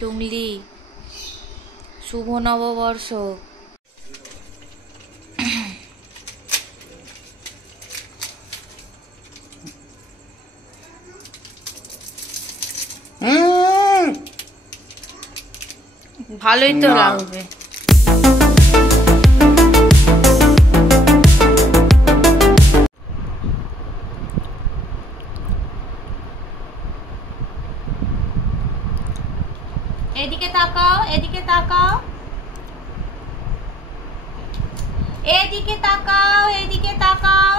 টুংলি, শুভ নববর্ষ। ভালোই তো লাগবে। এদিকে তাকাও, এদিকে তাকাও, এদিকে তাকাও, এদিকে তাকাও।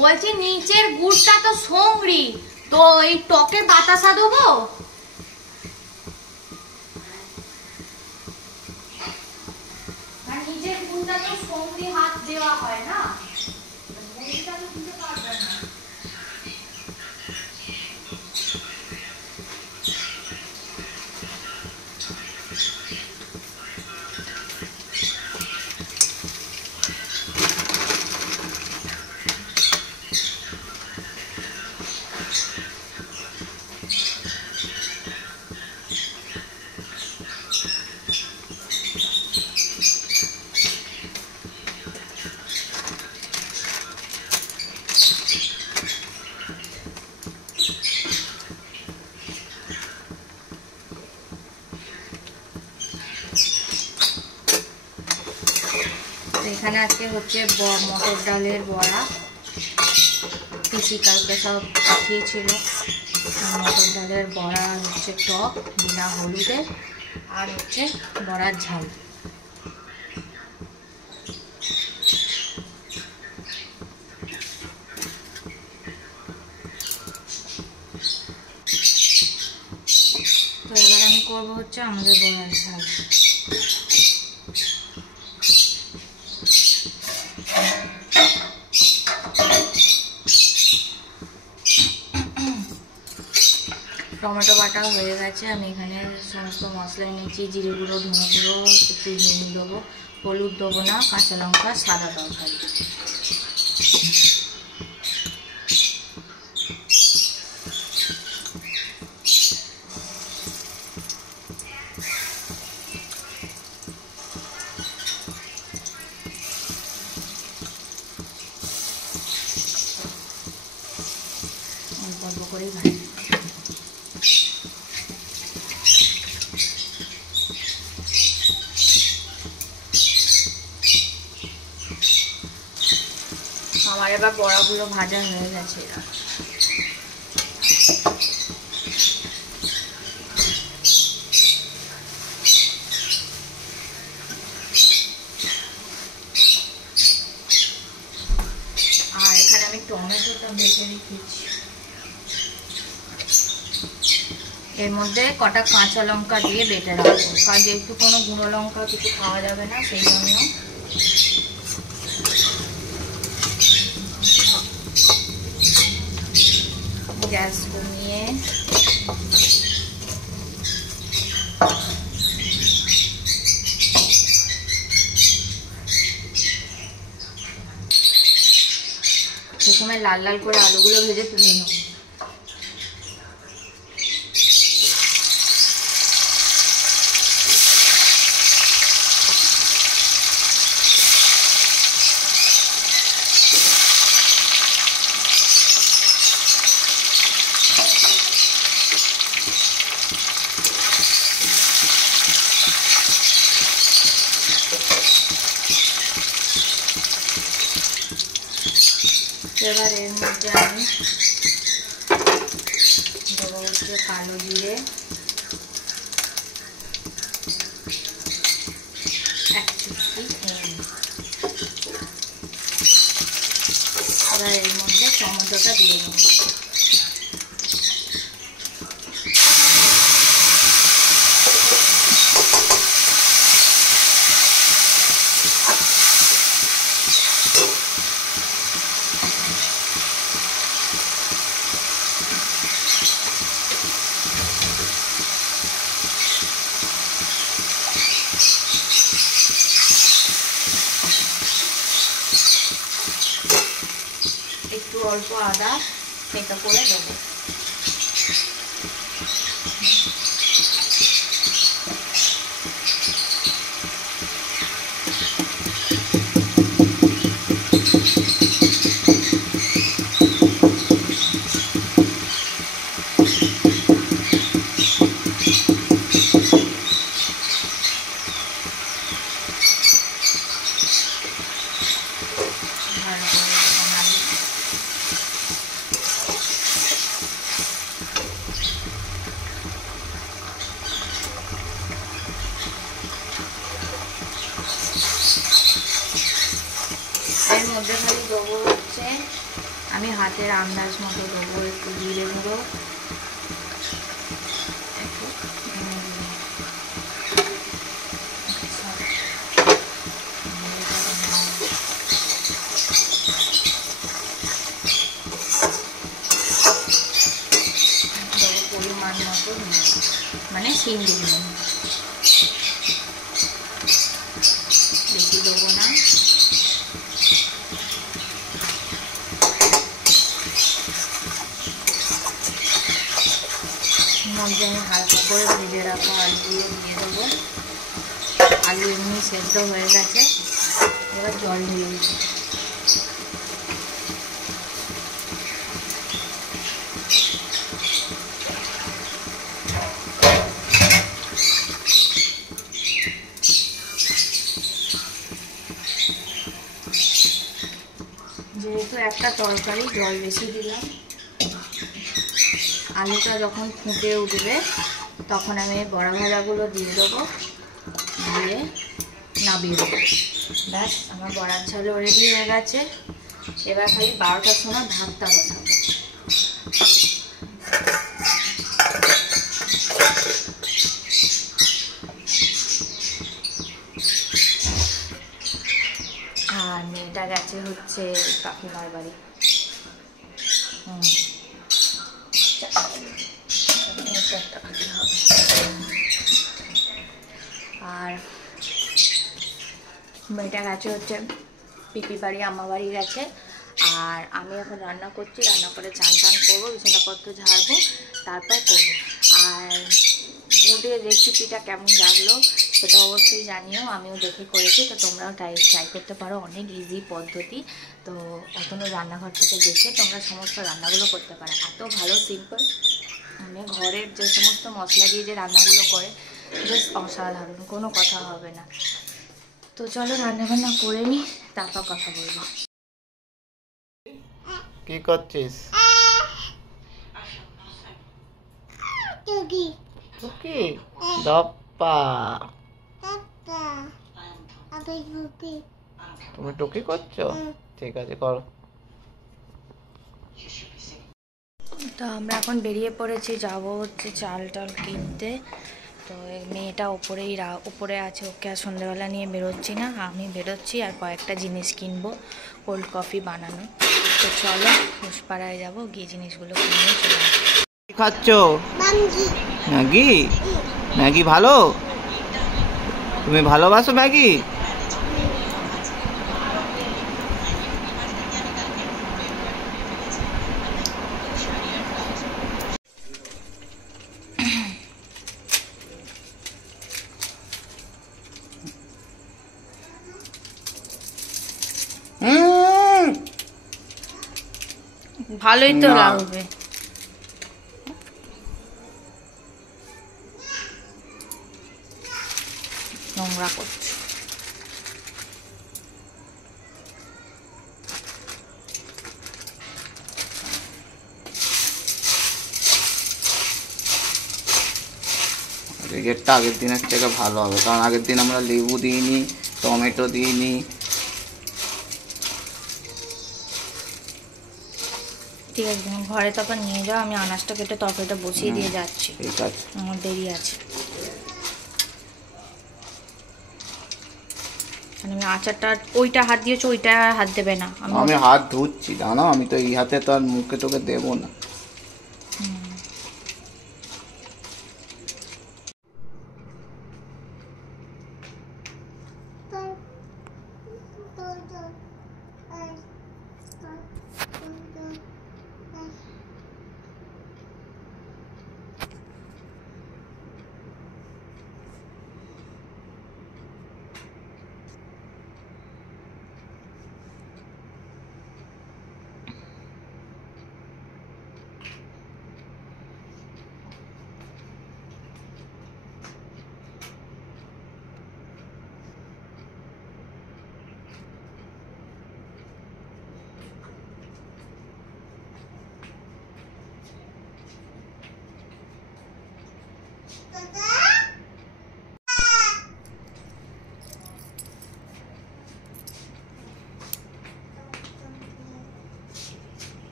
বলছি নিচের গুড়টা তো সঙ্গরি, তো এই টকে বাতাসা দেবো? নিচের গুড়টা তো সঙ্গরি হাত দেওয়া হয় না, সঙ্গরিটা তো দিতে পারবে না। এখানে আজকে হচ্ছে মটর ডালের বড়া। পিসি কালকে সব পাঠিয়েছিল। মটর ডালের বড়া, হচ্ছে টক বিনা হলুদের, আর হচ্ছে বড়ার ঝাল। তো এবার আমি করবো হচ্ছে আমাদের বড়ার ঝাল। টমেটো বাটা হয়ে গেছে। আমি এখানে সমস্ত মশলা নিয়েছি, জিরে গুঁড়ো, ধনে গুঁড়ো, একটু নুন দেবো, হলুদ দেবো না, কাঁচা লঙ্কা, সাদা তরকারি। অল্প করেই ভাজি। আমার এবার বড়াগুলো ভাজা হয়ে গেছে। আর এখানে আমি টমেটোটা বেটে রেখেছি। এর মধ্যে কটা কাঁচা লঙ্কা দিয়ে বেটে রাখবো, কারণ যেহেতু কোনো গুঁড়ো লঙ্কা কিছু খাওয়া যাবে না, সেই জন্য। গ্যাস কমিয়ে প্রথমে লাল লাল করে আলুগুলো ভেজে তুলে নেব। এবার এর মধ্যে আমি দেবো হচ্ছে কালো জিরে, 1 চুটকি। এবার এর মধ্যে টমেটোটা দিয়ে দেবো। একটু অল্প আদা থেঁতো করে দেবো। এর মধ্যে খালি দেবো হচ্ছে আমি হাতের আন্দাজ মতো দেবো একটু জিরে গুঁড়ো, পরিমাণ মতো, মানে সিঙ্গি নুন, বেশি দেবো না। মধ্যে আমি হালকা করে ভেজে রাখা আলুগুলো দিয়ে দেবো। আলু এমনি সেদ্ধ হয়ে গেছে, এবার জল দিয়ে দিচ্ছি। যেহেতু একটা তরকারি, জল বেশি দিলাম। আলুটা যখন ফুটে উঠবে তখন আমি বড়া ভাজাগুলো দিয়ে দেবো, দিয়ে নামিয়ে দেবো। ব্যাস, আমার বড়ার ঝালও রেডি হয়ে গেছে। এবার খালি 12টার সময় ভাতটা বসাবো। আর মেয়েটা গেছে হচ্ছে কাকিমার বাড়ি। আর মেয়েটা গেছে হচ্ছে পিপি বাড়ি, আম্মা বাড়ি গেছে। আর আমি এখন রান্না করছি, রান্না করে চান টান করবো, বিছানাপত্র ঝাড়বো, তারপর করবো। আর গুড়ের রেসিপিটা কেমন লাগলো সেটা অবশ্যই জানিও, আমিও দেখে করেছি, তো তোমরাও ট্রাই করতে পারো। অনেক ইজি পদ্ধতি, তো এখনও রান্নাঘর থেকে দেখে তোমরা সমস্ত রান্নাগুলো করতে পারো। এত ভালো সিম্পল, মানে ঘরের যে সমস্ত মশলা দিয়ে যে রান্নাগুলো করে জাস্ট অসাধারণ, কোনো কথা হবে না। তো চলো রান্নাবান্না করে নি, তারপর কথা বলবো। কি করছিস? টুকি দপ্পা, তুমি টুকি করছো? ঠিক আছে, করো। তো আমরা এখন বেরিয়ে পড়েছি, যাব হচ্ছে চাল টাল কিনতে। তো মেয়েটা উপরে আছে, ওকে আর সন্ধ্যেবেলা নিয়ে বেরোচ্ছি না, আমি বেরোচ্ছি আর কয়েকটা জিনিস কিনবো কোল্ড কফি বানানো। তো চলো ঘোষপাড়ায় যাবো, গিয়ে জিনিসগুলো কিনে চলে আসবো। কি খাচ্ছ? ম্যাগি। ম্যাগি ভালো? তুমি ভালোবাসো ম্যাগি? ভালোই তো লাগবে। নোংরা করছে। রেগেরটা আগের দিনের থেকে ভালো হবে, কারণ আগের দিন আমরা লেবু দিইনি, টমেটো দিইনি। ঠিক আছে, তুমি ঘরে তখন নিয়ে যাও, আমি আনাজটা কেটে তরকারিটা বসিয়ে দিয়ে যাচ্ছি। ঠিক আছে, আমার দেরি আছে। আমি আচারটা ওইটা হাত দিয়েছো, ওইটা হাত দেবে না। আমি হাত ধুচ্ছি, জানো, আমি তো এই হাতে তো আর মুখে তোকে দেবো না।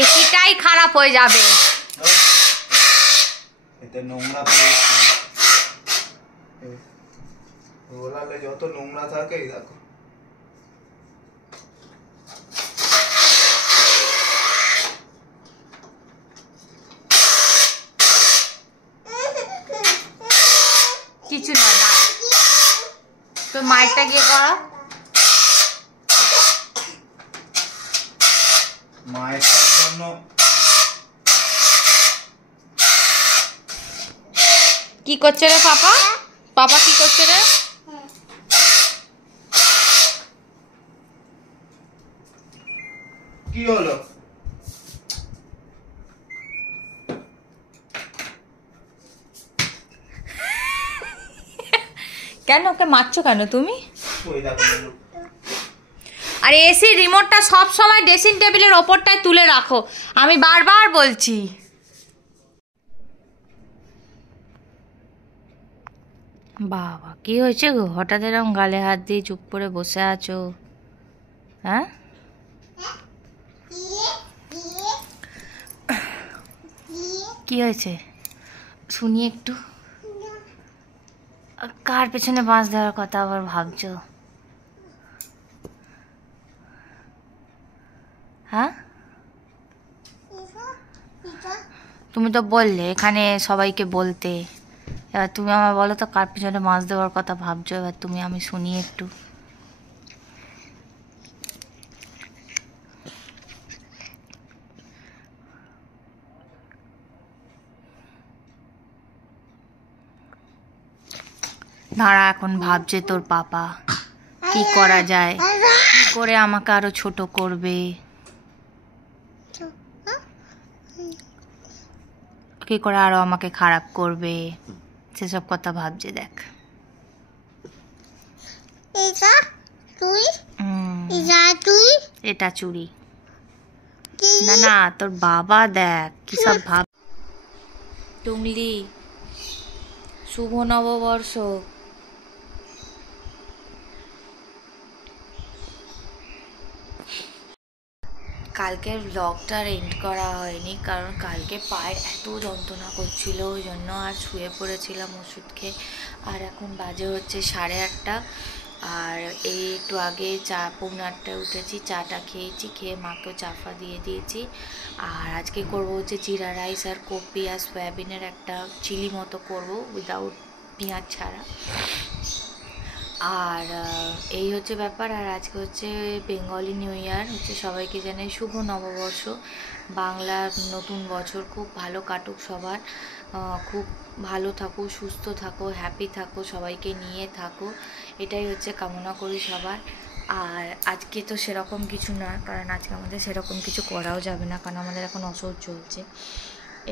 এসিটাই খারাপ হয়ে যাবে। এতে নোংরা রোলারে যত নোংরা থাকে, দেখো। কিছু নয়, না তো মায়েরটা গিয়ে করো। মায়ের জন্য কি করছে রে পাপা? পাপা কি করছে রে? কি হলো? কেন ওকে মারছো কেন তুমি? আর এসি রিমোটটা সব সময় ড্রেসিং টেবিলের ওপরটায় তুলে রাখো, আমি বারবার বলছি। বাবা কি হয়েছে গো, হঠাৎ এরকম গালে হাত দিয়ে চুপ করে বসে আছো? হ্যাঁ কি হয়েছে শুনি একটু। কার পেছনে বাঁশ দেওয়ার কথা আবার ভাবছো? হ্যাঁ তুমি তো বললে এখানে সবাইকে বলতে, এবার তুমি আমার বলো তো কার পেছনে বাঁশ দেওয়ার কথা ভাবছো? এবার তুমি, আমি শুনি একটু। দাঁড়া, এখন ভাবছে তোর পাপা কি করা যায়, কি করে আমাকে আরো ছোট করবে, কি করে আরো আমাকে খারাপ করবে, সেসব কথা ভাবছে। দেখ এটা চুরি না, না তোর বাবা দেখ কি সব ভাব। টুংলি, শুভ নববর্ষ। কালকের ব্লগটা এন্ড করা হয়নি, কারণ কালকে পায়ে এত যন্ত্রণা করছিল, ওই জন্য আর শুয়ে পড়েছিলাম ওষুধ খেয়ে। আর এখন বাজে হচ্ছে 8:30, আর এই একটু আগে 8:45 উঠেছি, চাটা খেয়েছি, খেয়ে মাকেও চাফা দিয়ে দিয়েছি। আর আজকে করব হচ্ছে জিরা রাইস আর কপি আর সয়াবিনের একটা চিলি মতো করব, উইদাউট পেঁয়াজ ছাড়া। আর এই হচ্ছে ব্যাপার। আর আজকে হচ্ছে বেঙ্গলি নিউ ইয়ার, হচ্ছে সবাইকে জানাই শুভ নববর্ষ, বাংলার নতুন বছর খুব ভালো কাটুক সবার, খুব ভালো থাকো, সুস্থ থাকো, হ্যাপি থাকো, সবাইকে নিয়ে থাকো, এটাই হচ্ছে কামনা করি সবার। আর আজকে তো সেরকম কিছু না, কারণ আজকে আমাদের সেরকম কিছু করাও যাবে না, কারণ আমাদের এখন অসহ্য চলছে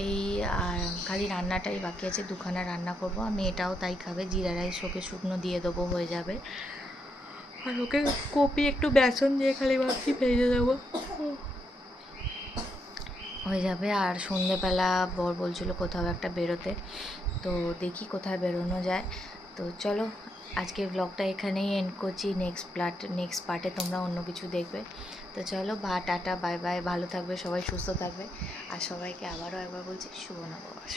এই। আর খালি রান্নাটাই বাকি আছে, 2খানা রান্না করব, আর মেয়েটাও তাই খাবে, জিরা রাইস ওকে শুকনো দিয়ে দেবো, হয়ে যাবে। আর ওকে কপি একটু বেসন দিয়ে খালি ভাবছি ভেজে দেবো, হয়ে যাবে। আর সন্ধেবেলা বর বলছিল কোথাও একটা বেরোতে, তো দেখি কোথায় বেরোনো যায়। তো চলো আজকের ব্লগটা এখানেই এন্ড করছি, নেক্সট পার্টে তোমরা অন্য কিছু দেখবে। তো চলো টাটা বাই বাই, ভালো থাকবে সবাই, সুস্থ থাকবে, আর সবাইকে আবারও একবার বলছি শুভ নববর্ষ।